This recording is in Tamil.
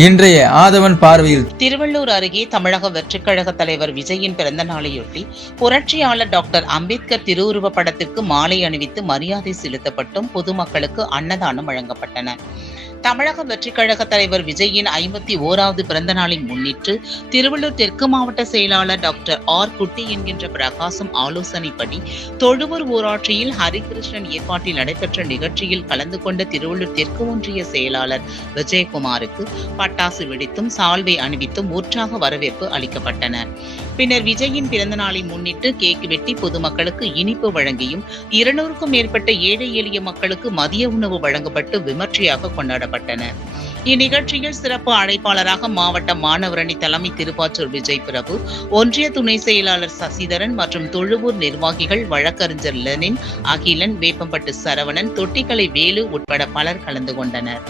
இன்றைய ஆதவன் பார்வையில் திருவள்ளூர் அருகே தமிழக வெற்றிக் கழக தலைவர் விஜயின் பிறந்த நாளையொட்டி புரட்சியாளர் டாக்டர் அம்பேத்கர் திருவுருவ படத்திற்கு மாலை அணிவித்து மரியாதை செலுத்தப்பட்டும் பொதுமக்களுக்கு அன்னதானம் வழங்கப்பட்டன. தமிழக வெற்றிக் கழக தலைவர் விஜயின் 51வது பிறந்த நாளை முன்னிட்டு திருவள்ளூர் தெற்கு மாவட்ட செயலாளர் டாக்டர் ஆர். குட்டி என்கின்ற பிரகாசம் ஆலோசனைப்படி தொழுவூர் ஊராட்சியில் ஹரிகிருஷ்ணன் ஏற்பாட்டில் நடைபெற்ற நிகழ்ச்சியில் கலந்து கொண்ட திருவள்ளூர் தெற்கு ஒன்றிய செயலாளர் விஜயகுமாருக்கு பட்டாசு வெடித்தும் சால்வை அணிவித்தும் உற்சாக வரவேற்பு அளிக்கப்பட்டன. பின்னர் விஜயின் பிறந்த நாளை முன்னிட்டு கேக் வெட்டி பொதுமக்களுக்கு இனிப்பு வழங்கியும் 200க்கும் மேற்பட்ட ஏழை எளிய மக்களுக்கு மதிய உணவு வழங்கப்பட்டு விமர்சையாக கொண்டாடப்பட்டன. இந்நிகழ்ச்சியில் சிறப்பு அழைப்பாளராக மாவட்ட மாணவரணி தலைமை திருப்பாச்சூர் விஜய் பிரபு, ஒன்றிய துணை செயலாளர் சசிதரன் மற்றும் தொழுவூர் நிர்வாகிகள் வழக்கறிஞர் லெனின், அகிலன், வேப்பம்பட்டு சரவணன், தொட்டிக்கலை வேலு உட்பட பலர் கலந்து கொண்டனர்.